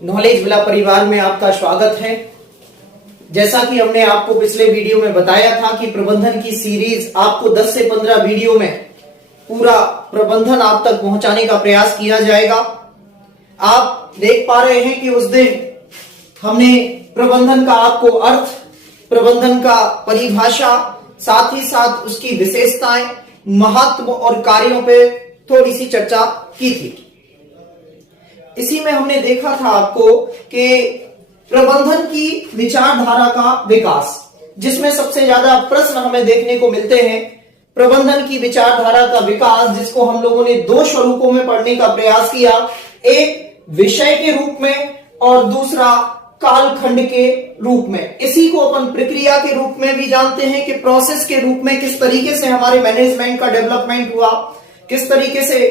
Knowledge villa परिवार में आपका स्वागत है। जैसा कि हमने आपको पिछले वीडियो में बताया था कि प्रबंधन की सीरीज आपको 10 से 15 वीडियो में पूरा प्रबंधन आप तक पहुंचाने का प्रयास किया जाएगा। आप देख पा रहे हैं कि उस दिन हमने प्रबंधन का आपको अर्थ, प्रबंधन का परिभाषा, साथ ही साथ उसकी विशेषताएं, महत्व और कार्यों पे थोड़ी सी चर्चा की थी। इसी में हमने देखा था आपको कि प्रबंधन की विचारधारा का विकास, जिसमें सबसे ज्यादा प्रश्न हमें देखने को मिलते हैं। प्रबंधन की विचारधारा का विकास, जिसको हम लोगों ने दो स्वरूपों में पढ़ने का प्रयास किया, एक विषय के रूप में और दूसरा कालखंड के रूप में। इसी को अपन प्रक्रिया के रूप में भी जानते हैं कि प्रोसेस के रूप में किस तरीके से हमारे मैनेजमेंट का डेवलपमेंट हुआ, किस तरीके से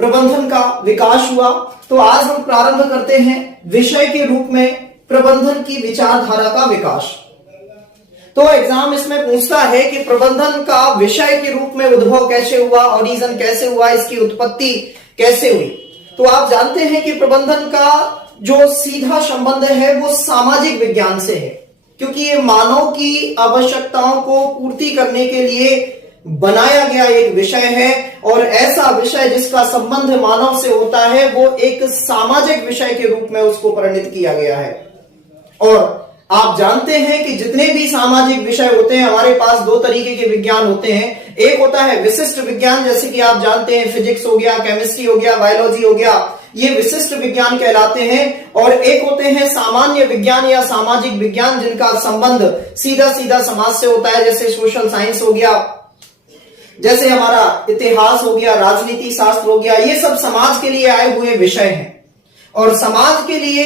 प्रबंधन का विकास हुआ। तो आज हम प्रारंभ करते हैं विषय के रूप में प्रबंधन की विचारधारा का विकास। तो एग्जाम इसमें पूछता है कि प्रबंधन का विषय के रूप में उद्भव कैसे हुआ, ओरिजिन कैसे हुआ, इसकी उत्पत्ति कैसे हुई। तो आप जानते हैं कि प्रबंधन का जो सीधा संबंध है वो सामाजिक विज्ञान से है, क्योंकि ये मानव की आवश्यकताओं को पूर्ति करने के लिए बनाया गया एक विषय है। और ऐसा विषय जिसका संबंध मानव से होता है वो एक सामाजिक विषय के रूप में उसको परिणित किया गया है। और आप जानते हैं कि जितने भी सामाजिक विषय होते हैं, हमारे पास दो तरीके के विज्ञान होते हैं। एक होता है विशिष्ट विज्ञान, जैसे कि आप जानते हैं फिजिक्स हो गया, केमिस्ट्री हो गया, बायोलॉजी हो गया, ये विशिष्ट विज्ञान कहलाते हैं। और एक होते हैं सामान्य विज्ञान या सामाजिक विज्ञान, जिनका संबंध सीधा सीधा समाज से होता है, जैसे सोशल साइंस हो गया, जैसे हमारा इतिहास हो गया, राजनीति शास्त्र हो गया। ये सब समाज के लिए आए हुए विषय हैं। और समाज के लिए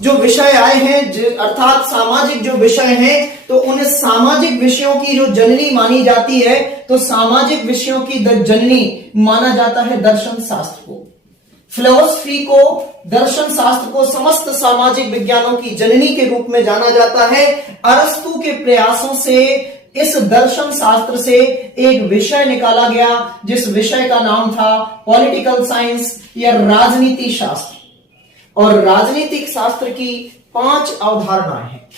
जो विषय आए हैं, अर्थात सामाजिक जो विषय हैं, तो उन सामाजिक विषयों की जो जननी मानी जाती है, तो सामाजिक विषयों की जननी माना जाता है दर्शन शास्त्र को। फिलॉसफी को, दर्शन शास्त्र को समस्त सामाजिक विज्ञानों की जननी के रूप में जाना जाता है। अरस्तु के प्रयासों से इस दर्शन शास्त्र से एक विषय निकाला गया, जिस विषय का नाम था पॉलिटिकल साइंस या राजनीति शास्त्र। और राजनीतिक शास्त्र की 5 अवधारणाएं हैं।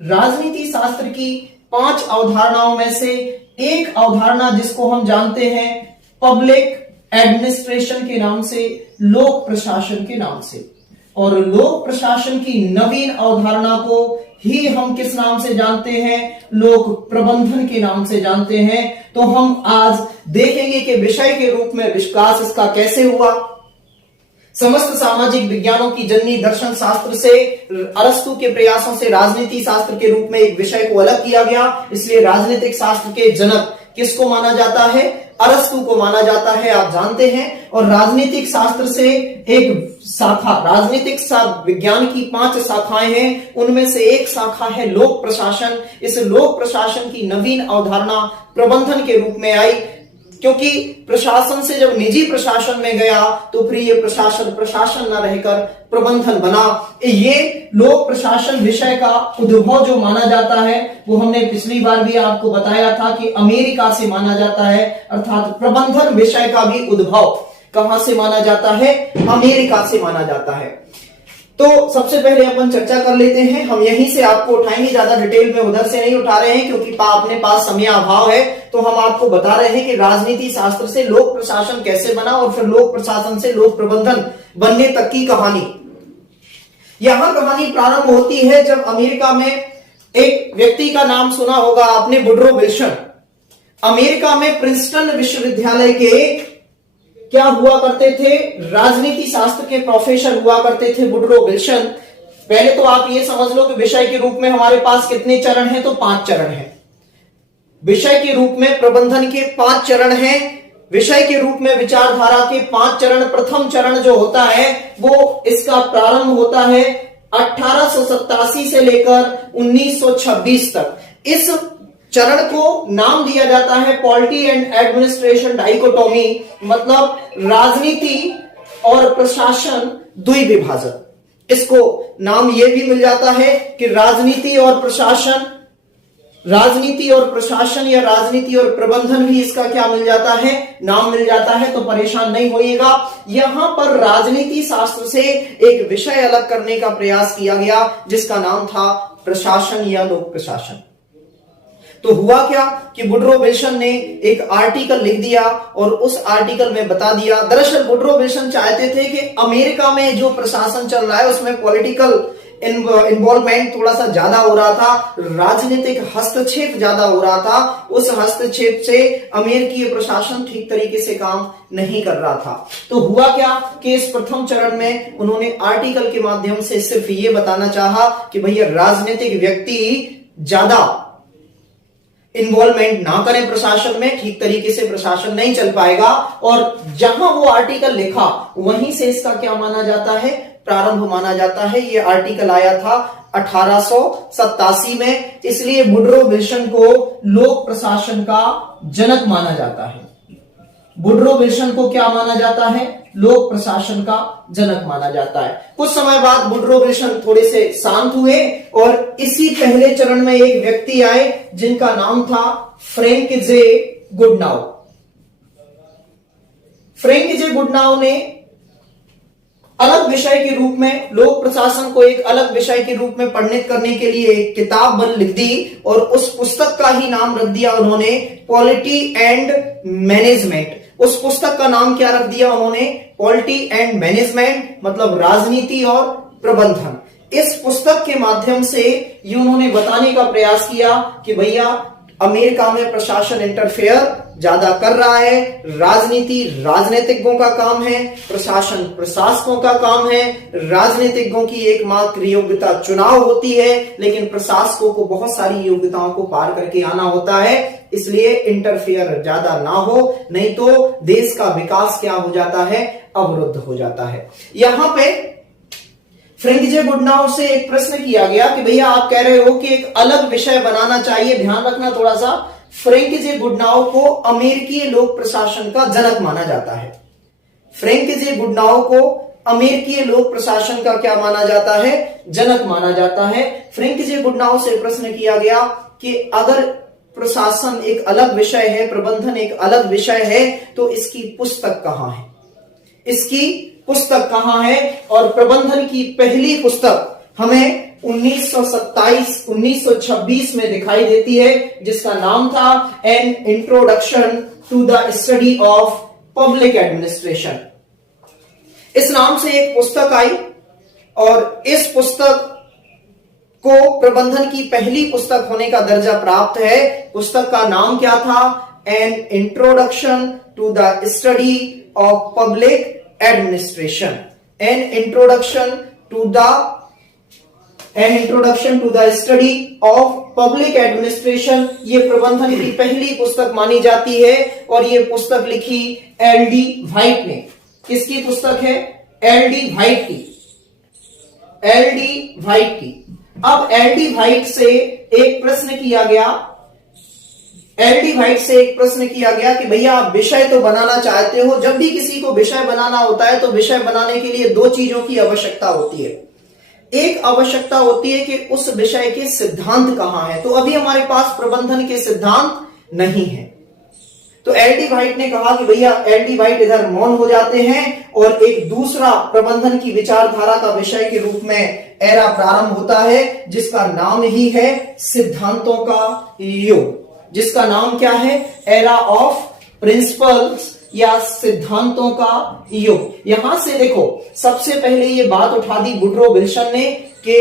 राजनीति शास्त्र की 5 अवधारणाओं में से एक अवधारणा जिसको हम जानते हैं पब्लिक एडमिनिस्ट्रेशन के नाम से, लोक प्रशासन के नाम से। और लोक प्रशासन की नवीन अवधारणा को ही हम किस नाम से जानते हैं? लोक प्रबंधन के नाम से जानते हैं। तो हम आज देखेंगे कि विषय के रूप में विकास इसका कैसे हुआ। समस्त सामाजिक विज्ञानों की जननी दर्शन शास्त्र से, अरस्तु के प्रयासों से राजनीति शास्त्र के रूप में एक विषय को अलग किया गया। इसलिए राजनीतिक शास्त्र के जनक किसको माना जाता है? अरस्तु को माना जाता है, आप जानते हैं। और राजनीतिक शास्त्र से एक शाखा, राजनीतिक विज्ञान की 5 शाखाएं हैं, उनमें से एक शाखा है लोक प्रशासन। इस लोक प्रशासन की नवीन अवधारणा प्रबंधन के रूप में आई, क्योंकि प्रशासन से जब निजी प्रशासन में गया तो फिर ये प्रशासन न रहकर प्रबंधन बना। ये लोक प्रशासन विषय का उद्भव जो माना जाता है वो हमने पिछली बार भी आपको बताया था कि अमेरिका से माना जाता है। अर्थात प्रबंधन विषय का भी उद्भव कहां से माना जाता है? अमेरिका से माना जाता है। तो सबसे पहले अपन चर्चा कर लेते हैं। हम यहीं से आपको उठाएंगे, ज्यादा डिटेल में उधर से नहीं उठा रहे हैं, क्योंकि अपने पास समय अभाव है। तो हम आपको बता रहे हैं कि राजनीति शास्त्र से लोक प्रशासन कैसे बना और फिर लोक प्रशासन से लोक प्रबंधन बनने तक की कहानी। यहां कहानी प्रारंभ होती है जब अमेरिका में एक व्यक्ति का नाम सुना होगा आपने, वुडरो विल्सन। अमेरिका में प्रिंसटन विश्वविद्यालय के क्या हुआ करते थे? राजनीति शास्त्र के प्रोफेसर हुआ करते थे वुडरो विल्सन। पहले तो आप ये समझ लो कि विषय के रूप में हमारे पास कितने चरण हैं? तो 5 चरण हैं। विषय के रूप में प्रबंधन के 5 चरण हैं। विषय के रूप में विचारधारा के 5 चरण। प्रथम चरण जो होता है वो इसका प्रारंभ होता है 1887 से लेकर 1926 तक। इस चरण को नाम दिया जाता है पॉलिटी एंड एडमिनिस्ट्रेशन डाइकोटोमी, मतलब राजनीति और प्रशासन द्विविभाजन। इसको नाम यह भी मिल जाता है कि राजनीति और प्रशासन राजनीति और प्रशासन या राजनीति और प्रबंधन भी इसका क्या मिल जाता है, नाम मिल जाता है, तो परेशान नहीं होइएगा। यहां पर राजनीति शास्त्र से एक विषय अलग करने का प्रयास किया गया जिसका नाम था प्रशासन या लोक प्रशासन। तो हुआ क्या कि वुडरो विल्सन ने एक आर्टिकल लिख दिया और उस आर्टिकल में बता दिया, दरअसल वुडरो विल्सन चाहते थे कि अमेरिका में जो प्रशासन चल रहा है उसमें पॉलिटिकल इन्वॉल्वमेंट थोड़ा सा ज्यादा हो रहा था, राजनीतिक हस्तक्षेप ज्यादा हो रहा था। उस हस्तक्षेप से अमेरिकी प्रशासन ठीक तरीके से काम नहीं कर रहा था। तो हुआ क्या कि इस प्रथम चरण में उन्होंने आर्टिकल के माध्यम से सिर्फ ये बताना चाहा कि भैया राजनीतिक व्यक्ति ज्यादा इन्वॉल्वमेंट ना करें प्रशासन में, ठीक तरीके से प्रशासन नहीं चल पाएगा। और जहां वो आर्टिकल लिखा वहीं से इसका क्या माना जाता है, प्रारंभ माना जाता है। ये आर्टिकल आया था 1887 में, इसलिए वुडरो विल्सन को लोक प्रशासन का जनक माना जाता है। वुडरो विल्सन को क्या माना जाता है, लोक प्रशासन का जनक माना जाता है। कुछ समय बाद वुडरो विल्सन थोड़े से शांत हुए और इसी पहले चरण में एक व्यक्ति आए जिनका नाम था फ्रैंक जे गुडनाउ। फ्रैंक जे गुडनाउ ने अलग विषय के रूप में लोक प्रशासन को एक अलग विषय के रूप में पढ़ने करने के लिए एक किताब लिख दी और उस पुस्तक का ही नाम रख दिया उन्होंने पॉलिटी एंड मैनेजमेंट। उस पुस्तक का नाम क्या रख दिया उन्होंने, पॉलिटी एंड मैनेजमेंट, मतलब राजनीति और प्रबंधन। इस पुस्तक के माध्यम से ये उन्होंने बताने का प्रयास किया कि भैया अमेरिका में प्रशासन इंटरफेयर ज्यादा कर रहा है, राजनीति राजनीतिज्ञों का काम है, प्रशासन प्रशासकों का काम है। राजनीतिज्ञों की एकमात्र योग्यता चुनाव होती है, लेकिन प्रशासकों को बहुत सारी योग्यताओं को पार करके आना होता है, इसलिए इंटरफेयर ज्यादा ना हो, नहीं तो देश का विकास क्या हो जाता है, अवरुद्ध हो जाता है। यहां पे फ्रैंक जे गुडनाउ से एक प्रश्न किया गया कि भैया आप कह रहे हो कि एक अलग विषय बनाना चाहिए, ध्यान रखना थोड़ा सा, फ्रैंक जे गुडनाउ को अमेरिकी लोक प्रशासन का जनक माना जाता है। फ्रैंक जे गुडनाउ को अमेरिकी लोक प्रशासन का क्या माना जाता है, जनक माना जाता है। फ्रैंक जे गुडनाउ से प्रश्न किया गया कि अगर प्रशासन एक अलग विषय है, प्रबंधन एक अलग विषय है, तो इसकी पुस्तक कहां है, इसकी पुस्तक कहां है। और प्रबंधन की पहली पुस्तक हमें 1926 में दिखाई देती है जिसका नाम था an introduction to the study of public administration. इस नाम से एक पुस्तक आई और इस पुस्तक को प्रबंधन की पहली पुस्तक होने का दर्जा प्राप्त है। पुस्तक का नाम क्या था, an introduction to the study of public administration. An introduction to the study of public administration, ये प्रबंधन की पहली पुस्तक मानी जाती है और ये पुस्तक लिखी एल.डी. व्हाइट ने। किसकी पुस्तक है, एल.डी. व्हाइट की, एल.डी. व्हाइट की। अब एल.डी. व्हाइट से एक प्रश्न किया गया, एल.डी. व्हाइट से एक प्रश्न किया गया कि भैया आप विषय तो बनाना चाहते हो, जब भी किसी को विषय बनाना होता है तो विषय बनाने के लिए दो चीजों की आवश्यकता होती है। एक आवश्यकता होती है कि उस विषय के सिद्धांत कहां है, तो अभी हमारे पास प्रबंधन के सिद्धांत नहीं है। तो एल.डी. व्हाइट ने कहा कि भैया, एल.डी. व्हाइट इधर मौन हो जाते हैं और एक दूसरा प्रबंधन की विचारधारा का विषय के रूप में एरा प्रारंभ होता है जिसका नाम ही है सिद्धांतों का युग, जिसका नाम क्या है, एरा ऑफ प्रिंसिपल्स या सिद्धांतों का युग। यहां से देखो, सबसे पहले ये बात उठा दी वुडरो विल्सन ने कि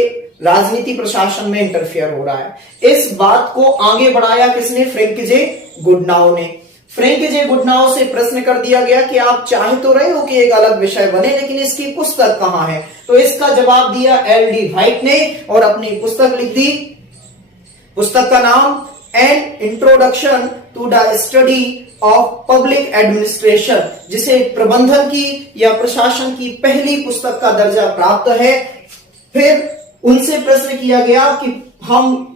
राजनीति प्रशासन में इंटरफेयर हो रहा है। इस बात को आगे बढ़ाया किसने, फ्रैंक जे गुडनाउ ने। फ्रैंक जे गुडनाउ से प्रश्न कर दिया गया कि आप चाह तो रहे हो कि एक अलग विषय बने, लेकिन इसकी पुस्तक कहां है। तो इसका जवाब दिया एल.डी. व्हाइट ने और अपनी पुस्तक लिख दी। पुस्तक का नाम an introduction to the study of public administration, जिसे प्रबंधन की या प्रशासन की पहली पुस्तक का दर्जा प्राप्त है। फिर उनसे प्रश्न किया गया कि हम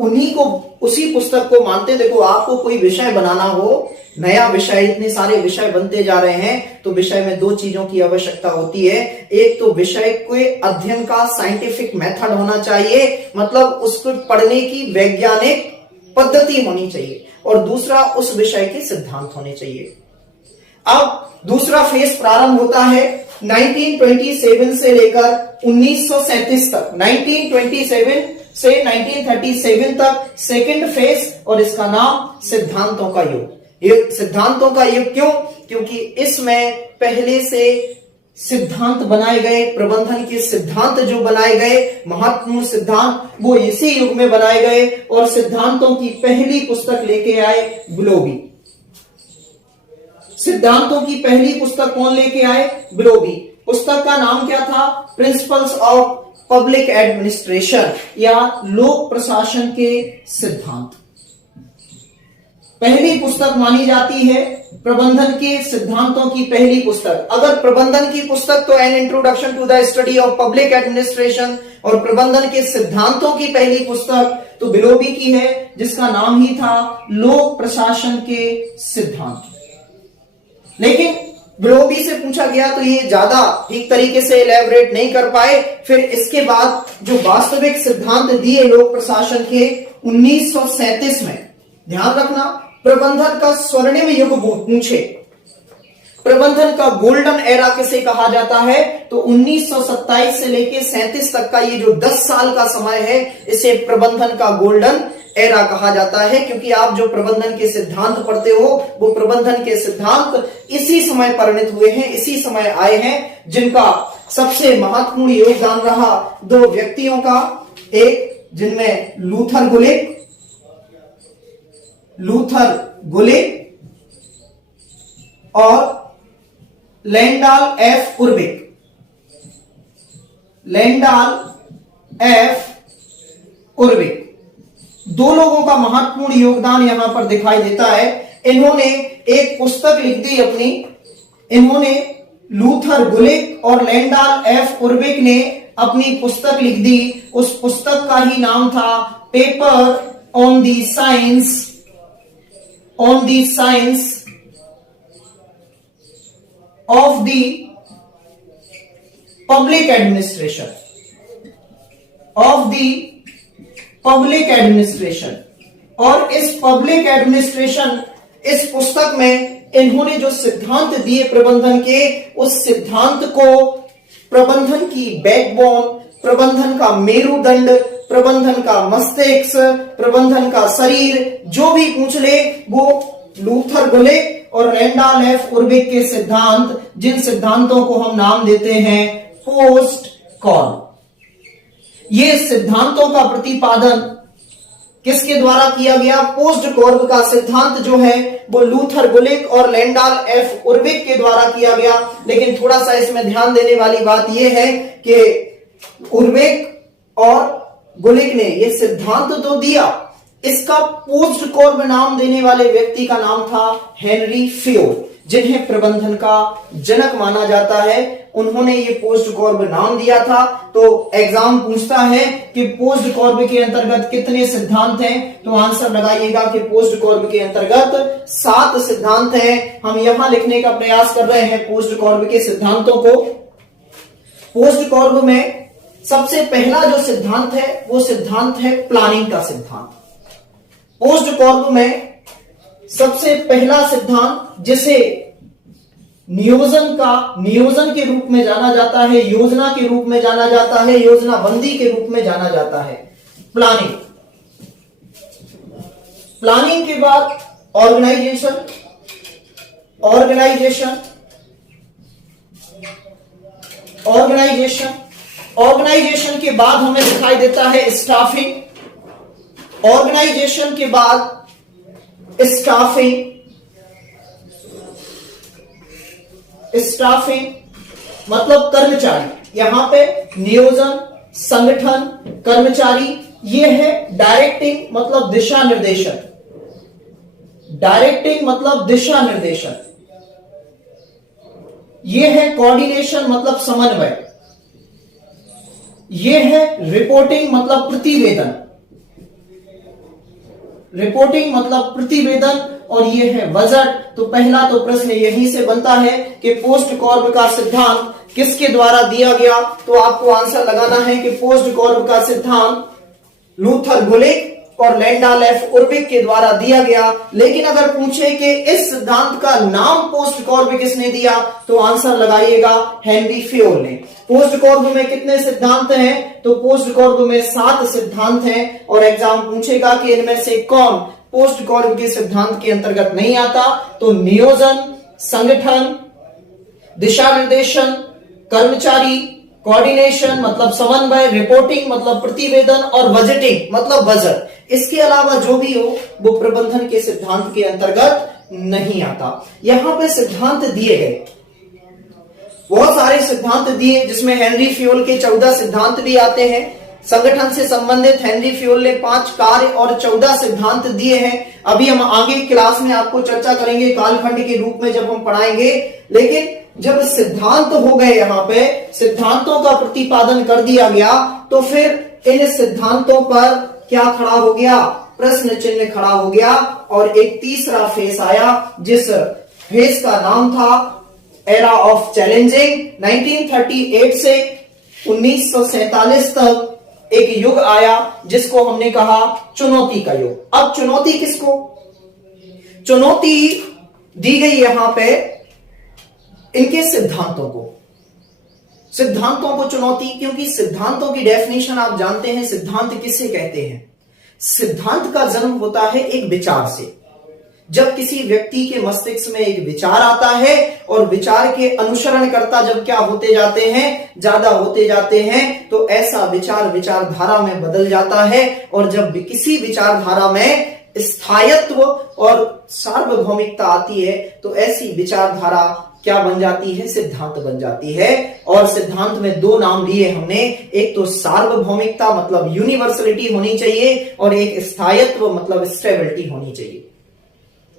उन्हीं को, उसी पुस्तक को मानते। देखो, आपको कोई विषय बनाना हो, नया विषय, इतने सारे विषय बनते जा रहे हैं, तो विषय में दो चीजों की आवश्यकता होती है। एक तो विषय के अध्ययन का साइंटिफिक मेथड होना चाहिए, मतलब उसको पढ़ने की वैज्ञानिक पद्धति होनी चाहिए और दूसरा उस विषय के सिद्धांत होने चाहिए। अब दूसरा फेज प्रारंभ होता है 1927 से लेकर 1937 तक, 1927 से 1937 तक सेकंड फेज, और इसका नाम सिद्धांतों का युग। ये सिद्धांतों का युग क्यों? क्योंकि इसमें पहले से सिद्धांत बनाए गए, प्रबंधन के सिद्धांत जो बनाए गए, महत्वपूर्ण सिद्धांत, वो इसी युग में बनाए गए। और सिद्धांतों की पहली पुस्तक लेके आए ब्लोबी। सिद्धांतों की पहली पुस्तक कौन लेके आए? ब्लोबी। पुस्तक का नाम क्या था? प्रिंसिपल्स ऑफ पब्लिक एडमिनिस्ट्रेशन, या लोक प्रशासन के सिद्धांत। पहली पुस्तक मानी जाती है प्रबंधन के सिद्धांतों की पहली पुस्तक। अगर प्रबंधन की पुस्तक तो an introduction to the study of public administration, और प्रबंधन के सिद्धांतों की पहली पुस्तक तो ब्लोबी की है, जिसका नाम ही था लोक प्रशासन के सिद्धांत। लेकिन ब्लोबी से पूछा गया तो ये ज्यादा ठीक तरीके से इलेबोरेट नहीं कर पाए। फिर इसके बाद जो वास्तविक सिद्धांत दिए लोक प्रशासन के 1937 में, ध्यान रखना, प्रबंधन का स्वर्णिम युग पूछे, प्रबंधन का गोल्डन एरा किसे कहा जाता है? तो 1927 से लेके 37 तक का ये जो 10 साल का समय है, इसे प्रबंधन का गोल्डन एरा कहा जाता है। क्योंकि आप जो प्रबंधन के सिद्धांत पढ़ते हो, वो प्रबंधन के सिद्धांत इसी समय परिणित हुए हैं, इसी समय आए हैं, जिनका सबसे महत्वपूर्ण योगदान रहा दो व्यक्तियों का। एक जिनमें लूथर गुलिक और लैंडाल एफ उर्बिक, दो लोगों का महत्वपूर्ण योगदान यहां पर दिखाई देता है। इन्होंने एक पुस्तक लिख दी अपनी, इन्होंने लूथर गुलिक और लैंडाल एफ उर्बिक ने अपनी पुस्तक लिख दी। उस पुस्तक का ही नाम था paper on the science of the public administration, और इस पब्लिक एडमिनिस्ट्रेशन, इस पुस्तक में इन्होंने जो सिद्धांत दिए प्रबंधन के, उस सिद्धांत को प्रबंधन की बैकबोन, प्रबंधन का मेरुदंड, प्रबंधन का मस्तिष्क, प्रबंधन का शरीर, जो भी पूछ ले, वो लूथर गुलिक और लैंडाल एफ उर्बिक के सिद्धांत, जिन सिद्धांतों को हम नाम देते हैं पोस्ट कॉर्ब। ये सिद्धांतों का प्रतिपादन किसके द्वारा किया गया? पोस्ट कॉर्ब का सिद्धांत जो है वो लूथर गुलिक और लैंडाल एफ उर्बिक के द्वारा किया गया। लेकिन थोड़ा सा इसमें ध्यान देने वाली बात यह है कि उर्बिक और गुलिक ने ये सिद्धांत तो दिया, इसका पोस्ट कॉर्ब नाम देने वाले व्यक्ति का नाम था हेनरी फियोर, जिन्हें प्रबंधन का जनक माना जाता है। उन्होंने ये पोस्ट कॉर्ब नाम दिया था। तो एग्जाम पूछता है कि पोस्ट कॉर्ब के अंतर्गत कितने सिद्धांत हैं, तो आंसर लगाइएगा कि पोस्ट कॉर्ब के अंतर्गत 7 सिद्धांत हैं। हम यहां लिखने का प्रयास कर रहे हैं पोस्ट कॉर्ब के सिद्धांतों को। पोस्ट कॉर्ब में सबसे पहला जो सिद्धांत है वो सिद्धांत है प्लानिंग का सिद्धांत। पोस्ट कॉर्ब में सबसे पहला सिद्धांत, जिसे नियोजन के रूप में जाना जाता है, योजना के रूप में जाना जाता है, योजनाबंदी के रूप में जाना जाता है, प्लानिंग के बाद ऑर्गेनाइजेशन के बाद हमें दिखाई देता है स्टाफिंग, ऑर्गेनाइजेशन के बाद स्टाफिंग मतलब कर्मचारी। यहां पे नियोजन, संगठन, कर्मचारी, ये है डायरेक्टिंग मतलब दिशा निर्देशन, ये है कोऑर्डिनेशन मतलब समन्वय, ये है रिपोर्टिंग मतलब प्रतिवेदन, और ये है बजट। तो पहला तो प्रश्न यहीं से बनता है कि पोस्ट कॉर्ब का सिद्धांत किसके द्वारा दिया गया, तो आपको आंसर लगाना है कि पोस्ट कॉर्ब का सिद्धांत लूथर गुलिक और लैंडाल एफ उर्बिक के द्वारा दिया गया। लेकिन अगर पूछे कि इस सिद्धांत का नाम पोस्ट कॉर्ब किसने दिया, तो आंसर लगाइएगा हेनरी फ्योल ने। पोस्ट कॉर्ब में कितने सिद्धांत हैं, तो पोस्ट कॉर्ब में 7 सिद्धांत हैं। और एग्जाम पूछेगा कि इनमें से कौन पोस्ट कॉर्ब के सिद्धांत के अंतर्गत नहीं आता, तो नियोजन, संगठन, दिशा निर्देशन, कर्मचारी, कोऑर्डिनेशन मतलब समन्वय, रिपोर्टिंग मतलब प्रतिवेदन, और बजटिंग मतलब बजट, इसके अलावा जो भी हो वो प्रबंधन के सिद्धांत के अंतर्गत नहीं आता। यहां पे सिद्धांत दिए गए, बहुत सारे सिद्धांत दिए, जिसमें हेनरी फ्योल के 14 सिद्धांत भी आते हैं। संगठन से संबंधित हेनरी फ्योल ने 5 कार्य और 14 सिद्धांत दिए हैं। अभी हम आगे क्लास में आपको चर्चा करेंगे कालखंड के रूप में जब हम पढ़ाएंगे। लेकिन जब सिद्धांत हो गए, यहां पे सिद्धांतों का प्रतिपादन कर दिया गया, तो फिर इन सिद्धांतों पर क्या खड़ा हो गया, प्रश्न चिन्ह खड़ा हो गया। और एक तीसरा फेस आया, जिस फेस का नाम था एरा ऑफ चैलेंजिंग। 1938 से 1947 तक एक युग आया जिसको हमने कहा चुनौती का युग। अब चुनौती किसको, चुनौती दी गई यहां पे इनके सिद्धांतों को, सिद्धांतों को चुनौती, क्योंकि सिद्धांतों की डेफिनेशन आप जानते हैं, सिद्धांत किसे कहते हैं। सिद्धांत का जन्म होता है एक विचार से। जब किसी व्यक्ति के मस्तिष्क में एक विचार आता है और विचार के अनुसरण करता जब क्या होते जाते हैं, ज्यादा होते जाते हैं, तो ऐसा विचार विचारधारा में बदल जाता है। और जब किसी विचारधारा में स्थायित्व और सार्वभौमिकता आती है, तो ऐसी विचारधारा क्या बन जाती है, सिद्धांत बन जाती है। और सिद्धांत में 2 नाम लिए हमने, एक तो सार्वभौमिकता मतलब यूनिवर्सलिटी होनी चाहिए, और एक स्थायित्व मतलब स्टेबिलिटी होनी चाहिए।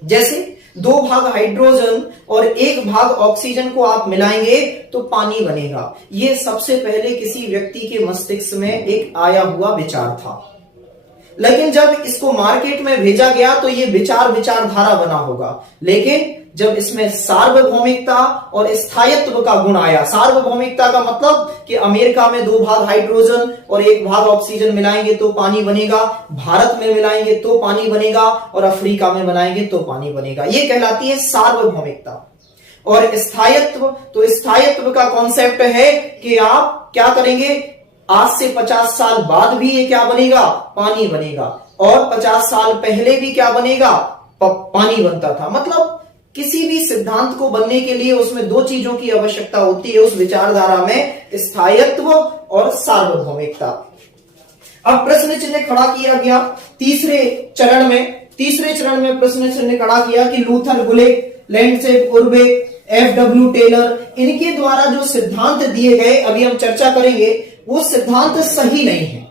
जैसे 2 भाग हाइड्रोजन और 1 भाग ऑक्सीजन को आप मिलाएंगे तो पानी बनेगा। ये सबसे पहले किसी व्यक्ति के मस्तिष्क में एक आया हुआ विचार था। लेकिन जब इसको मार्केट में भेजा गया तो ये विचारधारा बना होगा। लेकिन जब इसमें सार्वभौमिकता और स्थायित्व का गुण आया, सार्वभौमिकता का मतलब कि अमेरिका में 2 भाग हाइड्रोजन और 1 भाग ऑक्सीजन मिलाएंगे तो पानी बनेगा, भारत में मिलाएंगे तो पानी बनेगा, और अफ्रीका में बनाएंगे तो पानी बनेगा। ये कहलाती है सार्वभौमिकता। और स्थायित्व, तो स्थायित्व का कॉन्सेप्ट है कि आप क्या करेंगे, आज से 50 साल बाद भी ये क्या बनेगा, पानी बनेगा, और 50 साल पहले भी क्या बनेगा, पानी बनता था। मतलब किसी भी सिद्धांत को बनने के लिए उसमें 2 चीजों की आवश्यकता होती है उस विचारधारा में, स्थायित्व और सार्वभौमिकता। अब प्रश्न चिन्ह खड़ा किया गया तीसरे चरण में प्रश्न चिन्ह खड़ा किया कि लूथर, गुलेक, लैंडसेप, उर्बिक, एफ.डब्ल्यू. टेलर, इनके द्वारा जो सिद्धांत दिए गए, अभी हम चर्चा करेंगे, वो सिद्धांत सही नहीं है,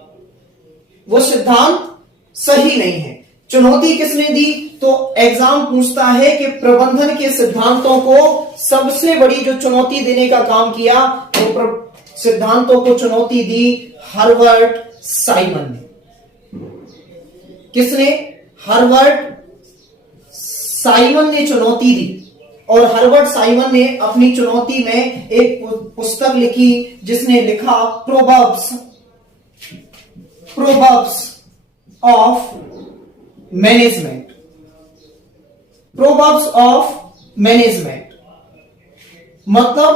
वो सिद्धांत सही नहीं है। चुनौती किसने दी, तो एग्जाम पूछता है कि प्रबंधन के सिद्धांतों को सबसे बड़ी जो चुनौती देने का काम किया, तो सिद्धांतों को चुनौती दी हर्बर्ट साइमन ने। किसने, हर्बर्ट साइमन ने चुनौती दी। और हर्बर्ट साइमन ने अपनी चुनौती में एक पुस्तक लिखी जिसने लिखा proverbs of management. Proverbs of management मतलब,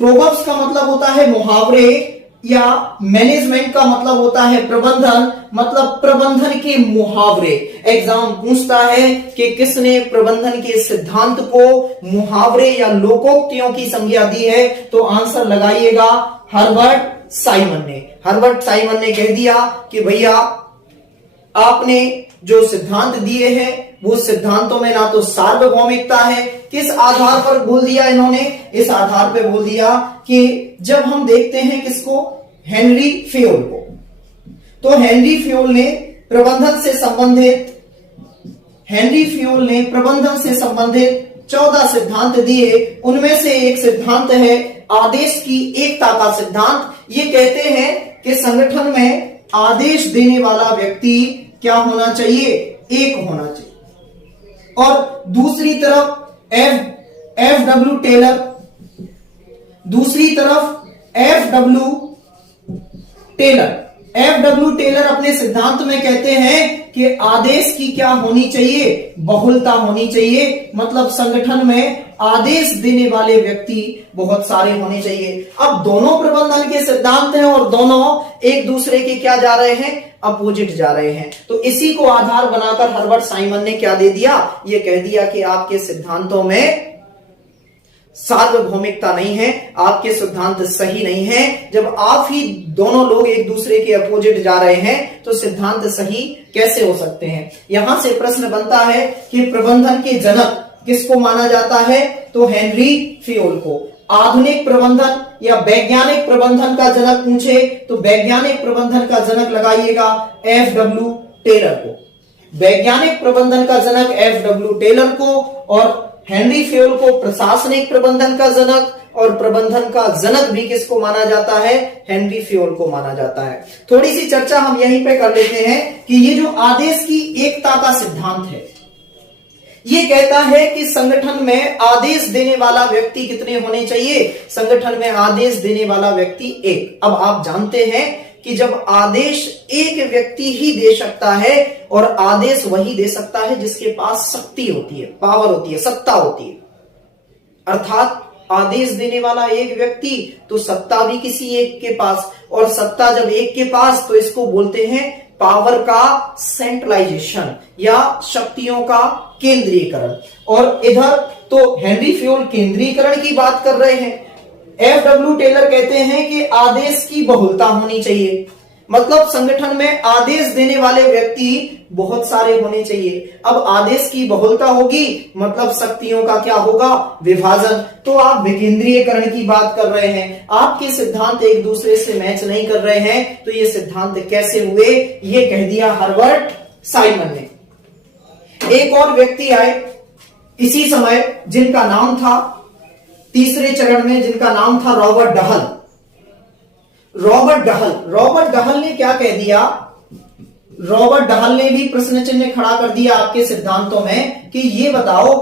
प्रोवर्ब्स का मतलब होता है मुहावरे, या मैनेजमेंट का मतलब होता है प्रबंधन, मतलब प्रबंधन के मुहावरे। एग्जाम पूछता है कि किसने प्रबंधन के सिद्धांत को मुहावरे या लोकोक्तियों की संज्ञा दी है, तो आंसर लगाइएगा हर्बर्ट साइमन ने। हर्बर्ट साइमन ने कह दिया कि भैया आपने जो सिद्धांत दिए हैं वो सिद्धांतों में ना तो सार्वभौमिकता है। किस आधार पर बोल दिया इन्होंने, इस आधार पर बोल दिया कि जब हम देखते हैं किसको, हेनरी फ्योल को, तो हेनरी फ्योल ने प्रबंधन से संबंधित 14 सिद्धांत दिए। उनमें से एक सिद्धांत है आदेश की एकता का सिद्धांत। ये कहते हैं कि संगठन में आदेश देने वाला व्यक्ति क्या होना चाहिए, एक होना चाहिए। और दूसरी तरफ एफ.डब्ल्यू. टेलर FW टेलर अपने सिद्धांत में कहते हैं कि आदेश की क्या होनी चाहिए, बहुलता होनी चाहिए। मतलब संगठन में आदेश देने वाले व्यक्ति बहुत सारे होने चाहिए। अब दोनों प्रबंधन के सिद्धांत हैं और दोनों एक दूसरे के क्या जा रहे हैं, अपोजिट जा रहे हैं। तो इसी को आधार बनाकर हर्बर्ट साइमन ने क्या दे दिया, ये कह दिया कि आपके सिद्धांतों में सार्वभौमिकता नहीं है, आपके सिद्धांत सही नहीं है। जब आप ही दोनों लोग एक दूसरे के अपोजिट जा रहे हैं तो सिद्धांत सही कैसे हो सकते हैं। यहां से प्रश्न बनता है कि प्रबंधन के जनक किसको माना जाता है, तो हेनरी फेयोल को। आधुनिक प्रबंधन या वैज्ञानिक प्रबंधन का जनक पूछे तो वैज्ञानिक प्रबंधन का जनक लगाइएगा FW टेलर को। वैज्ञानिक प्रबंधन का जनक FW टेलर को और हेनरी फेयोल को प्रशासनिक प्रबंधन का जनक, और प्रबंधन का जनक भी किसको माना जाता है, हेनरी फेयोल को माना जाता है। थोड़ी सी चर्चा हम यहीं पे कर लेते हैं कि ये जो आदेश की एकता का सिद्धांत है, ये कहता है कि संगठन में आदेश देने वाला व्यक्ति कितने होने चाहिए, संगठन में आदेश देने वाला व्यक्ति एक। अब आप जानते हैं कि जब आदेश एक व्यक्ति ही दे सकता है, और आदेश वही दे सकता है जिसके पास शक्ति होती है, पावर होती है, सत्ता होती है। अर्थात आदेश देने वाला एक व्यक्ति तो सत्ता भी किसी एक के पास, और सत्ता जब एक के पास तो इसको बोलते हैं पावर का सेंट्रलाइजेशन या शक्तियों का केंद्रीकरण। और इधर तो हेनरी फेयोल केंद्रीकरण की बात कर रहे हैं, FW टेलर कहते हैं कि आदेश की बहुलता होनी चाहिए। मतलब संगठन में आदेश देने वाले व्यक्ति बहुत सारे होने चाहिए। अब आदेश की बहुलता होगी मतलब शक्तियों का क्या होगा, विभाजन। तो आप विकेंद्रीयकरण की बात कर रहे हैं, आपके सिद्धांत एक दूसरे से मैच नहीं कर रहे हैं, तो ये सिद्धांत कैसे हुए, ये कह दिया हर्बर्ट साइमन ने। एक और व्यक्ति आए इसी समय जिनका नाम था, तीसरे चरण में, जिनका नाम था रॉबर्ट डहल। रॉबर्ट डहल ने क्या कह दिया, रॉबर्ट डहल ने भी प्रश्न चिन्ह खड़ा कर दिया आपके सिद्धांतों में कि ये बताओ,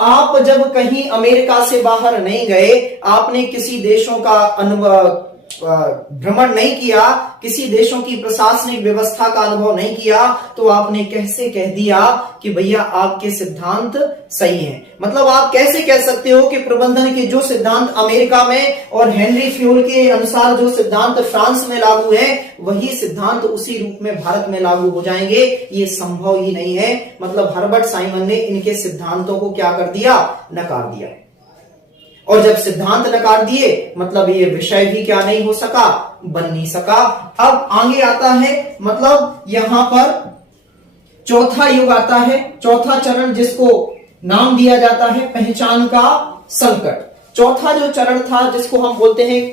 आप जब कहीं अमेरिका से बाहर नहीं गए, आपने किसी देशों का भ्रमण नहीं किया, किसी देशों की प्रशासनिक व्यवस्था का अनुभव नहीं किया, तो आपने कैसे कह दिया कि भैया आपके सिद्धांत सही हैं। मतलब आप कैसे कह सकते हो कि प्रबंधन के जो सिद्धांत अमेरिका में और हेनरी फेयोल के अनुसार जो सिद्धांत फ्रांस में लागू है, वही सिद्धांत उसी रूप में भारत में लागू हो जाएंगे, ये संभव ही नहीं है। मतलब हर्बर्ट साइमन ने इनके सिद्धांतों को क्या कर दिया, नकार दिया। और जब सिद्धांत नकार दिए मतलब ये विषय भी क्या नहीं हो सका, बन नहीं सका। अब आगे आता है, मतलब यहां पर चौथा युग आता है, चौथा चरण, जिसको नाम दिया जाता है पहचान का संकट। चौथा जो चरण था जिसको हम बोलते हैं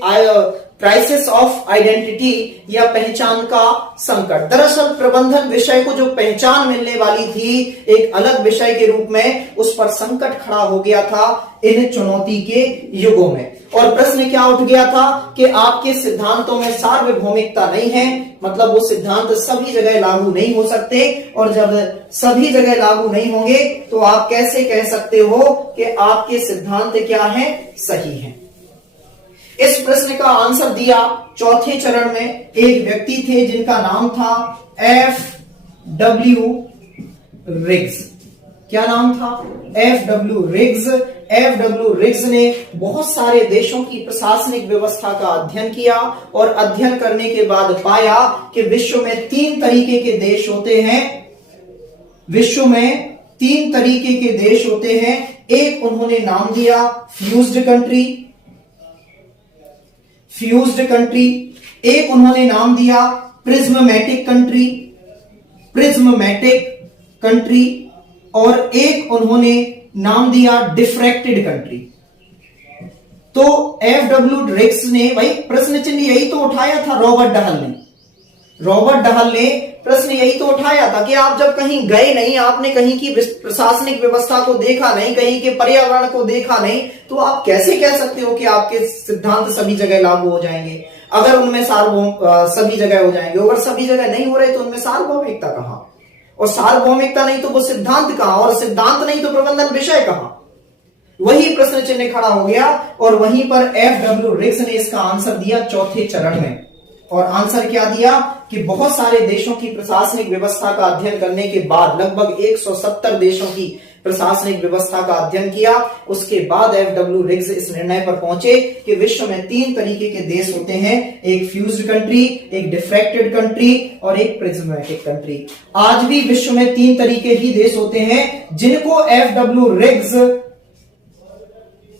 क्राइसिस ऑफ आइडेंटिटी या पहचान का संकट। दरअसल प्रबंधन विषय को जो पहचान मिलने वाली थी एक अलग विषय के रूप में, उस पर संकट खड़ा हो गया था इन चुनौती के युगों में। और प्रश्न क्या उठ गया था कि आपके सिद्धांतों में सार्वभौमिकता नहीं है, मतलब वो सिद्धांत सभी जगह लागू नहीं हो सकते, और जब सभी जगह लागू नहीं होंगे तो आप कैसे कह सकते हो कि आपके सिद्धांत क्या है, सही है। इस प्रश्न का आंसर दिया चौथे चरण में एक व्यक्ति थे जिनका नाम था FW रिग्स। क्या नाम था, FW रिग्स। FW रिग्स ने बहुत सारे देशों की प्रशासनिक व्यवस्था का अध्ययन किया, और अध्ययन करने के बाद पाया कि विश्व में 3 तरीके के देश होते हैं, विश्व में 3 तरीके के देश होते हैं। एक उन्होंने नाम दिया फ्यूज्ड कंट्री, एक उन्होंने नाम दिया प्रिज्मेटिक कंट्री, और एक उन्होंने नाम दिया डिफ्रैक्टेड कंट्री। तो FW रिग्स ने, भाई प्रश्न चिन्ह यही तो उठाया था रॉबर्ट डहल ने प्रश्न यही तो उठाया था कि आप जब कहीं गए नहीं, आपने कहीं की प्रशासनिक व्यवस्था को देखा नहीं, कहीं के पर्यावरण को देखा नहीं, तो आप कैसे कह सकते हो कि आपके सिद्धांत सभी जगह लागू हो जाएंगे। अगर उनमें सभी जगह हो जाएंगे, अगर सभी जगह नहीं हो रहे तो उनमें सार्वभौमिकता कहां, और सार्वभौमिकता नहीं तो वो सिद्धांत कहां, और सिद्धांत नहीं तो प्रबंधन विषय कहां। वही प्रश्न चिन्ह खड़ा हो गया, और वहीं पर FW रिग्स ने इसका आंसर दिया चौथे चरण में। और आंसर क्या दिया कि बहुत सारे देशों की प्रशासनिक व्यवस्था का अध्ययन करने के बाद, लगभग 170 देशों की प्रशासनिक व्यवस्था का अध्ययन किया, उसके बाद एफडब्ल्यू रिग्स इस निर्णय पर पहुंचे कि विश्व में 3 तरीके के देश होते हैं, एक फ्यूज्ड कंट्री, एक डिफ्रैक्टेड कंट्री और एक प्रिज्मेटिक कंट्री। आज भी विश्व में 3 तरीके ही देश होते हैं जिनको एफडब्ल्यू रिग्स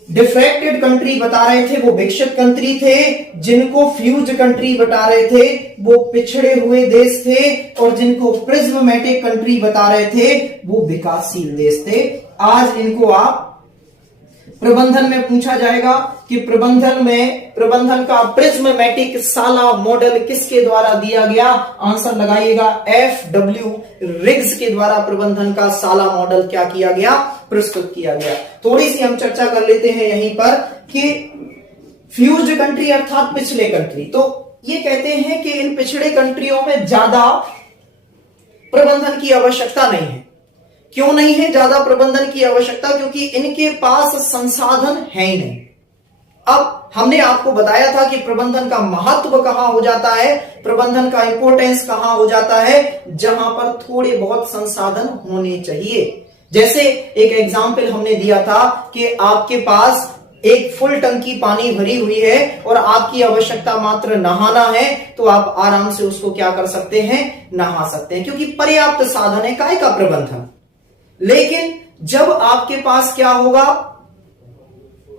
डिफ्रैक्टेड कंट्री बता रहे थे वो विकसित कंट्री थे, जिनको फ्यूज कंट्री बता रहे थे वो पिछड़े हुए देश थे, और जिनको प्रिज्मेटिक कंट्री बता रहे थे वो विकासशील देश थे। आज इनको आप प्रबंधन में पूछा जाएगा कि प्रबंधन का प्रिज्मेटिक साला मॉडल किसके द्वारा दिया गया, आंसर लगाइएगा एफडब्ल्यू रिग्स के द्वारा प्रबंधन का साला मॉडल क्या किया गया, प्रस्तुत किया गया। थोड़ी सी हम चर्चा कर लेते हैं यहीं पर कि फ्यूज्ड कंट्री अर्थात पिछले कंट्री, तो ये कहते हैं कि इन पिछड़े कंट्रियों में ज्यादा प्रबंधन की आवश्यकता नहीं है। क्यों नहीं है ज्यादा प्रबंधन की आवश्यकता? क्योंकि इनके पास संसाधन है ही नहीं। अब हमने आपको बताया था कि प्रबंधन का महत्व कहां हो जाता है, प्रबंधन का इंपॉर्टेंस कहां हो जाता है, जहां पर थोड़े बहुत संसाधन होने चाहिए। जैसे एक एग्जाम्पल हमने दिया था कि आपके पास एक फुल टंकी पानी भरी हुई है और आपकी आवश्यकता मात्र नहाना है, तो आप आराम से उसको क्या कर सकते हैं, नहा सकते हैं, क्योंकि पर्याप्त साधन है। काय का प्रबंधन? लेकिन जब आपके पास क्या होगा,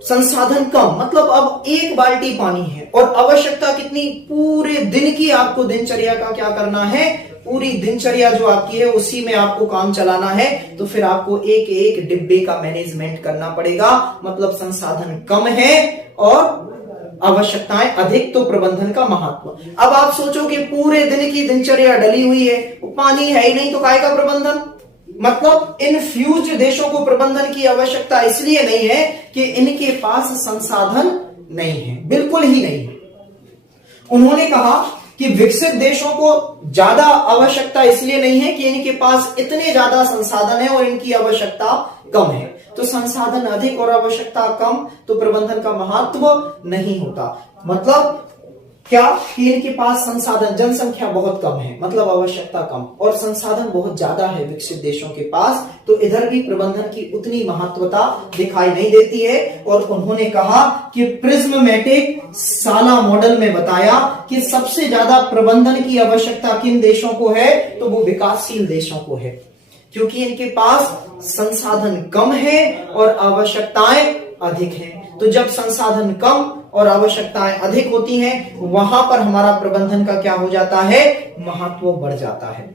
संसाधन कम, मतलब अब एक बाल्टी पानी है और आवश्यकता कितनी, पूरे दिन की आपको दिनचर्या का क्या करना है, पूरी दिनचर्या जो आपकी है उसी में आपको काम चलाना है, तो फिर आपको एक एक डिब्बे का मैनेजमेंट करना पड़ेगा। मतलब संसाधन कम है और आवश्यकताएं अधिक, तो प्रबंधन का महत्व। अब आप सोचो कि पूरे दिन की दिनचर्या डली हुई है, पानी है ही नहीं, तो काय का प्रबंधन? मतलब इन फ्यूज देशों को प्रबंधन की आवश्यकता इसलिए नहीं है कि इनके पास संसाधन नहीं है, बिल्कुल ही नहीं है। उन्होंने कहा कि विकसित देशों को ज्यादा आवश्यकता इसलिए नहीं है कि इनके पास इतने ज्यादा संसाधन है और इनकी आवश्यकता कम है। तो संसाधन अधिक और आवश्यकता कम, तो प्रबंधन का महत्व नहीं होता। मतलब क्या कि इनके पास संसाधन, जनसंख्या बहुत कम है, मतलब आवश्यकता कम, और संसाधन बहुत ज्यादा है विकसित देशों के पास, तो इधर भी प्रबंधन की उतनी महत्वता दिखाई नहीं देती है। और उन्होंने कहा कि प्रिज्मेटिक साला मॉडल में बताया कि सबसे ज्यादा प्रबंधन की आवश्यकता किन देशों को है, तो वो विकासशील देशों को है, क्योंकि इनके पास संसाधन कम है और आवश्यकताएं अधिक हैं। तो जब संसाधन कम और आवश्यकताएं अधिक होती हैं, वहां पर हमारा प्रबंधन का क्या हो जाता है, महत्व बढ़ जाता है।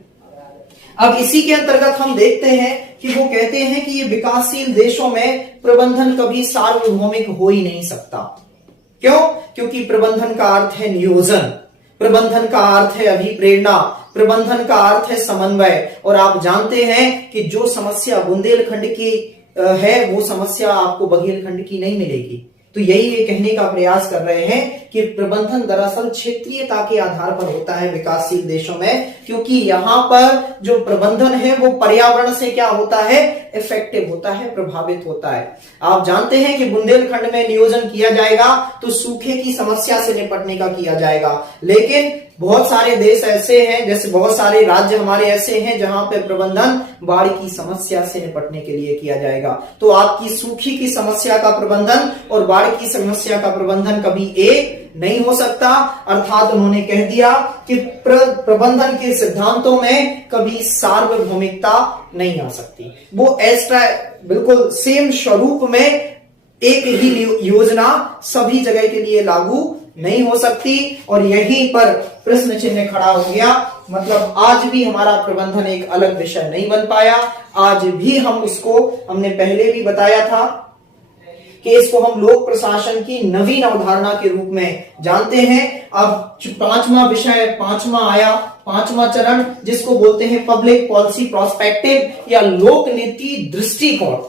अब इसी के अंतर्गत हम देखते हैं कि वो कहते हैं कि ये विकासशील देशों में प्रबंधन कभी सार्वभौमिक हो ही नहीं सकता। क्यों? क्योंकि प्रबंधन का अर्थ है नियोजन, प्रबंधन का अर्थ है अभिप्रेरणा, प्रबंधन का अर्थ है समन्वय। और आप जानते हैं कि जो समस्या बुंदेलखंड की है वो समस्या आपको बघेलखंड की नहीं मिलेगी। तो यही ये कहने का प्रयास कर रहे हैं कि प्रबंधन दरअसल क्षेत्रीयता के आधार पर होता है विकासशील देशों में, क्योंकि यहां पर जो प्रबंधन है वो पर्यावरण से क्या होता है, इफेक्टिव होता है, प्रभावित होता है। आप जानते हैं कि बुंदेलखंड में नियोजन किया जाएगा तो सूखे की समस्या से निपटने का किया जाएगा, लेकिन बहुत सारे देश ऐसे हैं, जैसे बहुत सारे राज्य हमारे ऐसे हैं जहां पे प्रबंधन बाढ़ की समस्या से निपटने के लिए किया जाएगा। तो आपकी सूखी की समस्या का प्रबंधन और बाढ़ की समस्या का प्रबंधन कभी एक नहीं हो सकता। अर्थात उन्होंने कह दिया कि प्रबंधन के सिद्धांतों में कभी सार्वभौमिकता नहीं आ सकती। वो एक्स्ट्रा बिल्कुल सेम स्वरूप में एक ही योजना सभी जगह के लिए लागू नहीं हो सकती। और यहीं पर प्रश्न चिन्ह खड़ा हो गया। मतलब आज भी हमारा प्रबंधन एक अलग विषय नहीं बन पाया। आज भी हम उसको, हमने पहले भी बताया था कि इसको हम लोक प्रशासन की नवीन अवधारणा के रूप में जानते हैं। अब पांचवा विषय, पांचवा आया, पांचवा चरण, जिसको बोलते हैं पब्लिक पॉलिसी प्रोस्पेक्टिव या लोक नीति दृष्टिकोण।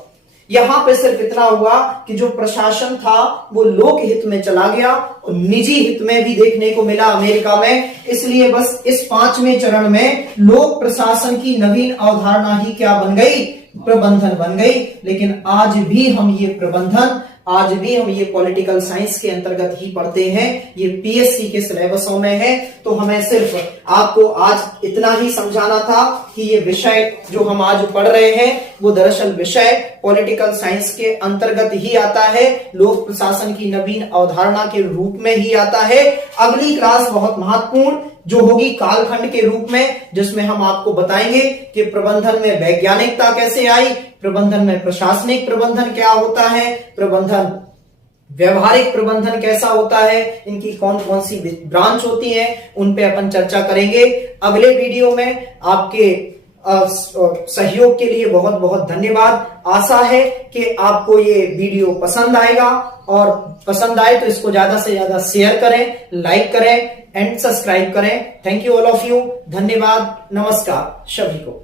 यहां पे सिर्फ इतना हुआ कि जो प्रशासन था वो लोक हित में चला गया और निजी हित में भी देखने को मिला अमेरिका में। इसलिए बस इस पांचवें चरण में लोक प्रशासन की नवीन अवधारणा ही क्या बन गई, प्रबंधन बन गई। लेकिन आज भी हम ये प्रबंधन आज भी हम ये पॉलिटिकल साइंस के अंतर्गत ही पढ़ते हैं, ये पीएससी के सिलेबसों में है। तो हमें सिर्फ आपको आज इतना ही समझाना था कि ये विषय जो हम आज पढ़ रहे हैं वो दरअसल विषय पॉलिटिकल साइंस के अंतर्गत ही आता है, लोक प्रशासन की नवीन अवधारणा के रूप में ही आता है। अगली क्लास बहुत महत्वपूर्ण जो होगी कालखंड के रूप में, जिसमें हम आपको बताएंगे कि प्रबंधन में वैज्ञानिकता कैसे आई, प्रबंधन में प्रशासनिक प्रबंधन क्या होता है, प्रबंधन व्यवहारिक प्रबंधन कैसा होता है, इनकी कौन कौन सी ब्रांच होती हैं, उन पे अपन चर्चा करेंगे अगले वीडियो में। आपके सहयोग के लिए बहुत बहुत धन्यवाद। आशा है कि आपको ये वीडियो पसंद आएगा, और पसंद आए तो इसको ज्यादा से ज्यादा शेयर करें, लाइक करें एंड सब्सक्राइब करें। Thank you all of you. धन्यवाद, नमस्कार सभी को।